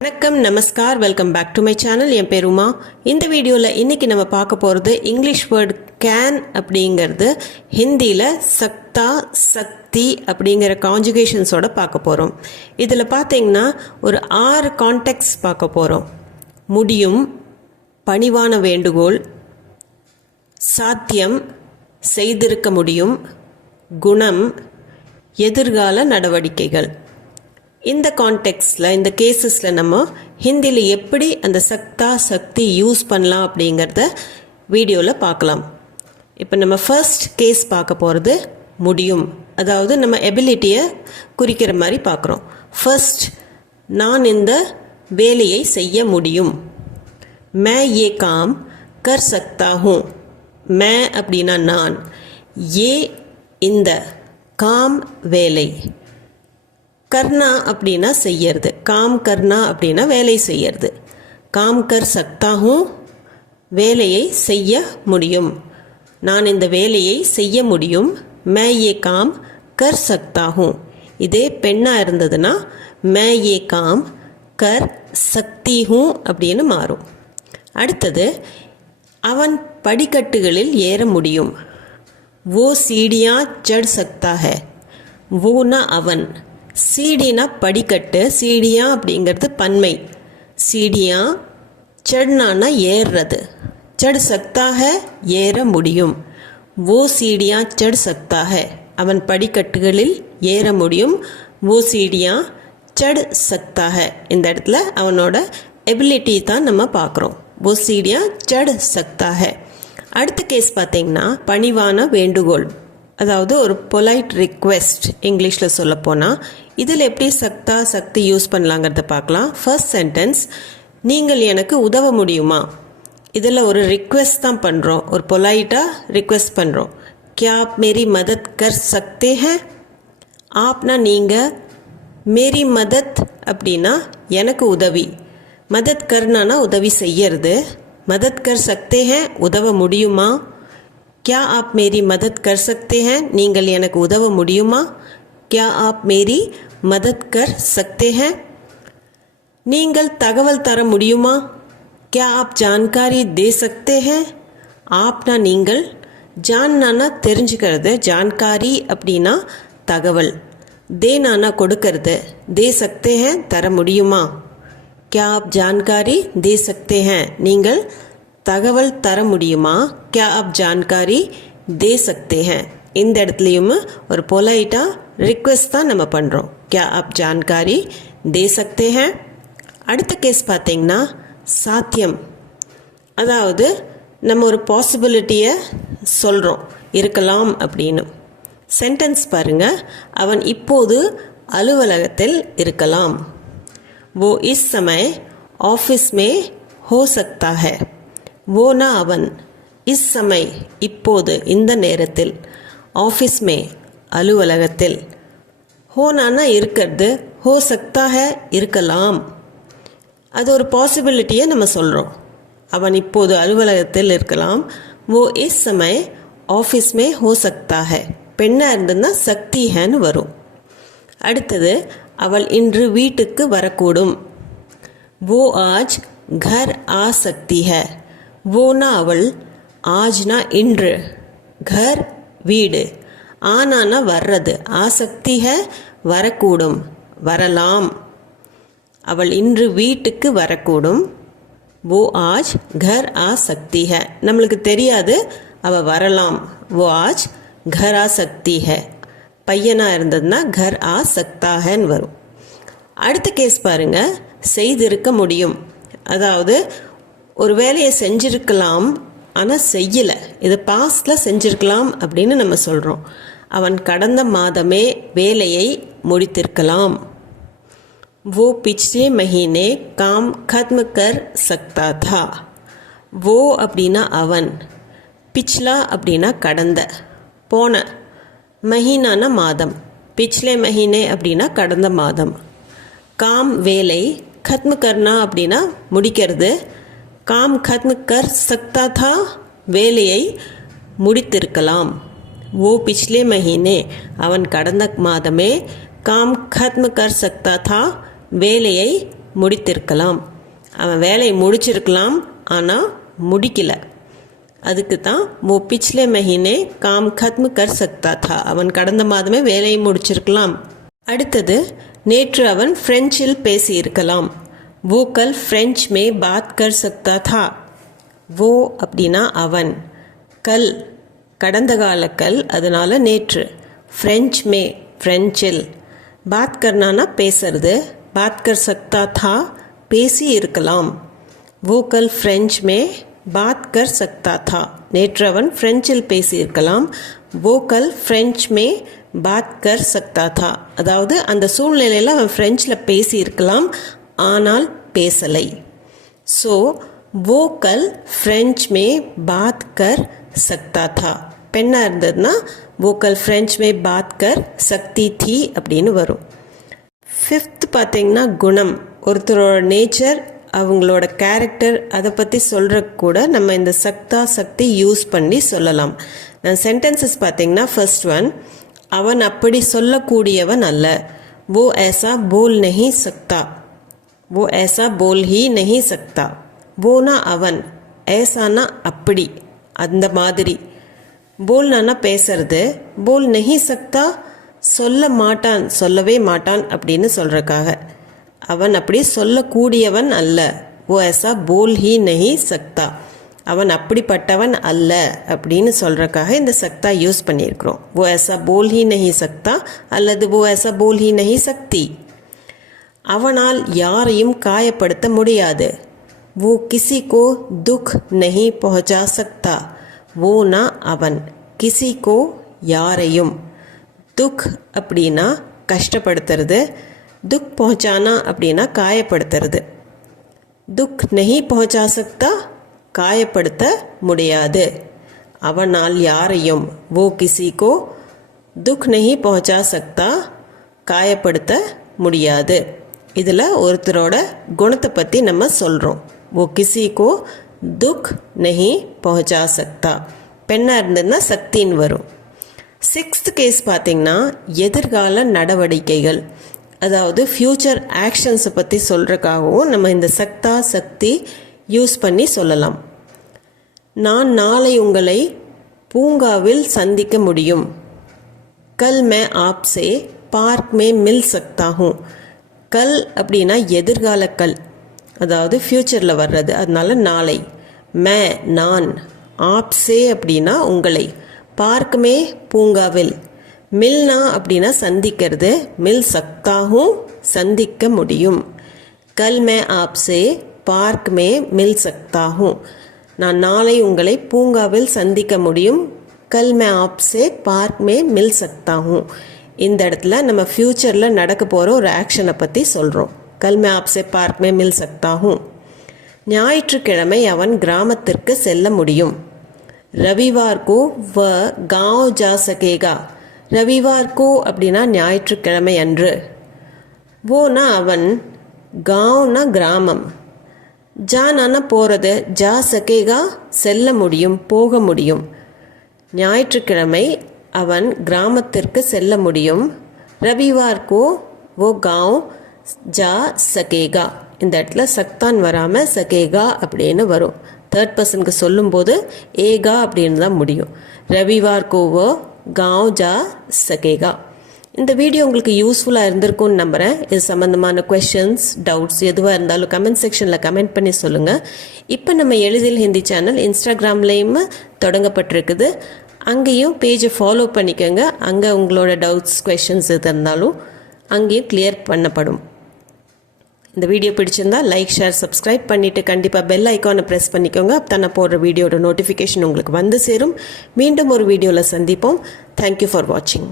வணக்கம், நமஸ்கார், welcome back to my channel. என் பேர் உமா. இந்த வீடியோவில் இன்றைக்கி நம்ம பார்க்க போகிறது இங்கிலீஷ் வேர்டு கேன் அப்படிங்கிறது ஹிந்தியில் சக்தா, சக்தி அப்படிங்கிற கான்ஜுகேஷன்ஸோட பார்க்க போகிறோம். இதில் பார்த்தீங்கன்னா ஒரு 6 கான்டெக்ட்ஸ் பார்க்க போகிறோம். முடியும், பணிவான வேண்டுகோள், சாத்தியம், செய்திருக்க முடியும், குணம், எதிர்கால நடவடிக்கைகள். இந்த கான்டெக்ஸ்டில், இந்த கேஸஸில் நம்ம ஹிந்தியில் எப்படி அந்த சக்தா, சக்தி யூஸ் பண்ணலாம் அப்படிங்கிறத வீடியோவில் பார்க்கலாம். இப்போ நம்ம ஃபர்ஸ்ட் கேஸ் பார்க்க போகிறது முடியும், அதாவது நம்ம எபிலிட்டியை குறிக்கிற மாதிரி பார்க்குறோம். ஃபர்ஸ்ட், நான் இந்த வேலையை செய்ய முடியும். மே ஏ காம் கர் சக்தா ஹூம். மே அப்படின்னா நான், ஏ இந்த, காம் வேலை, கர்னா அப்படின்னா செய்யறது, காம் கர்னா அப்படின்னா வேலை செய்யறது. காம் கர் சக்தா ஹூம், வேலையை செய்ய முடியும். நான் இந்த வேலையை செய்ய முடியும். மே ஏ காம் கர் சக்தா ஹூம். இதே பெண்ணாக இருந்ததுன்னா மே ஏ காம் கர் சக்தி ஹூம் அப்படின்னு மாறும். அடுத்தது, அவன் படிக்கட்டுகளில் ஏற முடியும். वो सीढ़ियाँ चढ़ सकता है. वो அவன், சீடினா படிக்கட்டு, சீடியா அப்படிங்கிறது பன்மை. சீடியா, சட்னானா ஏறுறது, சட் சக்தா ஹை ஏற முடியும். ஓ சீடியா சட் சக்தா ஹை, அவன் படிக்கட்டுகளில் ஏற முடியும். ஓ சீடியா சட் சக்தா ஹை, இந்த இடத்துல அவனோட எபிலிட்டி தான் நம்ம பார்க்குறோம். ஓ சீடியா சட் சக்தா ஹை. அடுத்த கேஸ் பார்த்தீங்கன்னா பணிவான வேண்டுகோள், அதாவது ஒரு பொலைட் ரிக்வெஸ்ட் இங்கிலீஷில் சொல்ல போனால். இதில் எப்படி சக்தா, சக்தி யூஸ் பண்ணலாங்கிறத பார்க்கலாம். ஃபர்ஸ்ட் சென்டென்ஸ், நீங்கள் எனக்கு உதவ முடியுமா. இதில் ஒரு ரிக்வெஸ்ட் தான் பண்ணுறோம், ஒரு பொலைட்டாக ரிக்வெஸ்ட் பண்ணுறோம். क्या आप मेरी मदद कर सकते हैं. ஆப்னா நீங்கள், மேரி மதத் அப்படின்னா எனக்கு உதவி, மதத் கர்னானா உதவி செய்யறது. மதத் கர் சக்தே ஹே உதவ முடியுமா. क्या आप मेरी मदद कर सकते हैं, நீங்கள் எனக்கு உதவ முடியுமா. क्या आप मेरी मदद कर सकते हैं. நீங்கள் தகவல் தர முடியுமா. क्या आप जानकारी दे सकते हैं. ஆப்னா நீங்கள், ஜான்னானா தெரிஞ்சுக்கிறது, ஜான்காரி அப்படின்னா தகவல், தேனானா கொடுக்கறது, दे सकते हैं தர முடியுமா. क्या आप जानकारी दे सकते हैं, நீங்கள் தகவல் தர முடியுமா. क्या आप जानकारी दे सकते हैं, இந்த இடத்துலையும் ஒரு பொலைட்டாக ரிக்வெஸ்ட் தான் நம்ம பண்ணுறோம். क्या आप जानकारी दे सकते हैं. அடுத்த கேஸ் பார்த்தீங்கன்னா சாத்தியம், அதாவது நம்ம ஒரு பாசிபிலிட்டியை சொல்கிறோம், இருக்கலாம் அப்படின்னு. சென்டென்ஸ் பாருங்கள், அவன் இப்போது அலுவலகத்தில் இருக்கலாம். वो इस समय ऑफिस में हो सकता है. வோனா அவன், இஸ் சமய் இப்போது, இந்த நேரத்தில், ஆஃபீஸ் மே அலுவலகத்தில், ஹோனானா இருக்கிறது, ஹோ சக்தா ஹை இருக்கலாம், அது ஒரு பாசிபிலிட்டியை நம்ம சொல்கிறோம். அவன் இப்போது அலுவலகத்தில் இருக்கலாம். वो इस समय ऑफिस में हो सकता है, பெண்ணாக இருந்ததுன்னா சக்தி ஹேன்னு வரும். அடுத்தது, அவள் இன்று வீட்டுக்கு வரக்கூடும். वो आज घर आ सकती है. வோனா அவள், ஆஜ்னா இன்று, கர் வீடு, ஆனானா வர்றது, ஆசக்தி ஹை வரக்கூடும், வரலாம். அவள் இன்று வீட்டுக்கு வரக்கூடும். वो आज घर आ सकती है, நம்மளுக்கு தெரியாது, அவள் வரலாம். वो आज घर आ सकती है, பையனாக இருந்ததுன்னா घर आ सकता हैன்னு வரும். அடுத்த கேஸ் பாருங்கள், செய்திருக்க முடியும், அதாவது ஒரு வேலையை செஞ்சிருக்கலாம் ஆனால் செய்யலை, இது பாஸ்டில் செஞ்சிருக்கலாம் அப்படின்னு நம்ம சொல்கிறோம். அவன் கடந்த மாதமே வேலையை முடித்திருக்கலாம். वो पिछले महीने काम खत्म कर सकता था. वो அப்படின்னா அவன், பிச்லா அப்படின்னா கடந்த, போன, மஹீனானா மாதம், பிச்லே மஹீனே அப்படின்னா கடந்த மாதம். காம் வேலை, खत्म करना அப்படின்னா முடிக்கிறது, काम खत्म कर सकता था வேலையை முடித்திருக்கலாம். वो पिछले महीने அவன் கடந்த மாதமே, काम खत्म कर सकता था வேலையை முடித்திருக்கலாம். அவன் வேலையை முடிச்சிருக்கலாம், ஆனால் முடிக்கல. அதுக்கு தான் वो पिछले महीने काम खत्म कर सकता था. அவன் கடந்த மாதமே வேலையை முடிச்சிருக்கலாம். அடுத்தது, நேற்று அவன் ஃப்ரெஞ்சில் பேசியிருக்கலாம். वो कल फ्रेंच में बात कर सकता था. वो அப்படின்னா அவன், கல் கடந்த கால கல், அதனால நேற்று. ஃப்ரெஞ்ச் மே ஃப்ரெஞ்சில், பாத் கர்னானா பேசுறது, பாத் கர் சக்தா தா பேசி இருக்கலாம். वो कल फ्रेंच में बात कर सकता था. நேற்று அவன் ஃப்ரெஞ்சில் பேசியிருக்கலாம். वो कल फ्रेंच में बात कर सकता था. அதாவது அந்த சூழ்நிலையில் அவன் ஃப்ரெஞ்சில் பேசியிருக்கலாம், ஆனால் பேசலை. ஸோ वो कल फ्रेंच में बात कर सकता था. பெண்ணாக இருந்ததுன்னா वो कल फ्रेंच में बात कर सकती थी அப்படின்னு வரும். ஃபிஃப்த் பார்த்தீங்கன்னா குணம், ஒருத்தரோட நேச்சர், அவங்களோட கேரக்டர், அதை பற்றி சொல்கிற கூட நம்ம இந்த சக்தா சக்தி யூஸ் பண்ணி சொல்லலாம். நான் சென்டென்சஸ் பார்த்தீங்கன்னா ஃபர்ஸ்ட் ஒன், அவன் அப்படி சொல்லக்கூடியவன் அல்ல. वो ऐसा बोल नहीं सकता. वो ऐसा बोल ही नहीं सकता. வோனா அவன், ஏசானா அப்படி, அந்த மாதிரி. போல்னானா பேசுறது, போல் நஹி சக்தா சொல்ல மாட்டான், சொல்லவே மாட்டான் அப்படின்னு சொல்கிறக்காக. அவன் அப்படி சொல்லக்கூடியவன் அல்ல. ஓ ஏசா போல் ஹி நஹி சக்தா, அவன் அப்படிப்பட்டவன் அல்ல அப்படின்னு சொல்கிறக்காக இந்த சக்தா யூஸ் பண்ணியிருக்கிறோம். ஓ ஏசா போல் ஹி நஹி சக்தா அல்லது ஓ ஏசா போல் ஹி நஹி சக்தி. அவனால் யாரையும் காயப்படுத்த முடியாது. वो किसी को दुख नहीं पहुंचा सकता. वो ना அவன், किसी को யாரையும். துக் அப்படின்னா கஷ்டப்படுத்துறது, துக் பहुंचाना அப்படின்னா காயப்படுத்துறது. துக் நஹி பहुंचा सकता காயப்படுத்த முடியாது. அவனால் யாரையும், वो किसी को दुख नहीं पहुंचा सकता காயப்படுத்த முடியாது. இதில் ஒருத்தரோட குணத்தை பற்றி நம்ம சொல்கிறோம். वो किसी को दुख नहीं पहुंचा सकता. பெண்ணாக இருந்ததுன்னா சக்தின்னு வரும். சிக்ஸ்த் கேஸ் பார்த்திங்கன்னா எதிர்கால நடவடிக்கைகள், அதாவது ஃப்யூச்சர் ஆக்ஷன்ஸை பற்றி சொல்கிறக்காகவும் நம்ம இந்த சக்தா சக்தி யூஸ் பண்ணி சொல்லலாம். நான் நாளை உங்களை பூங்காவில் சந்திக்க முடியும். கல் மே ஆப்சே பார்க் மே மில் சக்தா ஹூ. கல் அப்படின்னா எதிர்கால கல், அதாவது ஃப்யூச்சரில் வர்றது, அதனால நாளை. மே நான், ஆப்சே அப்படின்னா உங்களை, பார்க்குமே பூங்காவில், மில்னா அப்படின்னா சந்திக்கிறது, மில் சக்தாகும் சந்திக்க முடியும். கல் மே ஆப்சே பார்க் மே மில் சக்தாகும், நான் நாளை உங்களை பூங்காவில் சந்திக்க முடியும். கல் மே ஆப்சே பார்க் மே மில் சக்தாகும். இந்த இடத்துல நம்ம ஃப்யூச்சரில் நடக்க போகிற ஒரு ஆக்ஷனை பற்றி சொல்கிறோம். கல் மே ஆப்சே பார்க் மே மில் சக்தாகும். ஞாயிற்றுக்கிழமை அவன் கிராமத்திற்கு செல்ல முடியும். ரவிவார் கோ வ காவ் ஜா சகேகா. ரவிவார் கோ அப்படின்னா ஞாயிற்றுக்கிழமை அன்று. வோனா அவன், காவ்னா கிராமம், ஜானானா போகிறது, ஜா சகேகா செல்ல முடியும், போக முடியும். ஞாயிற்றுக்கிழமை அவன் கிராமத்திற்கு செல்ல முடியும். ரவிவார் கோ वो गाँव जा सकेगा. இந்த இடத்துல சக்தான் வராமல் சகேகா அப்படின்னு வரும். தேர்ட் பர்சனுக்கு சொல்லும்போது ஏகா அப்படின்னு தான் முடியும். ரவிவார் கோ वो गाँव जा सकेगा. இந்த வீடியோ உங்களுக்கு யூஸ்ஃபுல்லாக இருந்திருக்கும்னு நம்புகிறேன். இது சம்மந்தமான கொஷின்ஸ், டவுட்ஸ் எதுவாக இருந்தாலும் கமெண்ட் செக்ஷனில் கமெண்ட் பண்ணி சொல்லுங்கள். இப்போ நம்ம எளிதில் ஹிந்தி சேனல் இன்ஸ்டாகிராம்லேயும் தொடங்கப்பட்டிருக்குது. அங்கேயும் பேஜை ஃபாலோ பண்ணிக்கோங்க. அங்கே உங்களோட டவுட்ஸ், கொஷின்ஸ் எது இருந்தாலும் அங்கேயும் கிளியர் பண்ணப்படும். இந்த வீடியோ பிடிச்சிருந்தா லைக், ஷேர், சப்ஸ்கிரைப் பண்ணிவிட்டு கண்டிப்பாக பெல் ஐக்கானை ப்ரெஸ் பண்ணிக்கோங்க. அப்போ தான் நான் போடுற வீடியோட நோட்டிஃபிகேஷன் உங்களுக்கு வந்து சேரும். மீண்டும் ஒரு வீடியோவில் சந்திப்போம். தேங்க்யூ ஃபார் வாட்சிங்.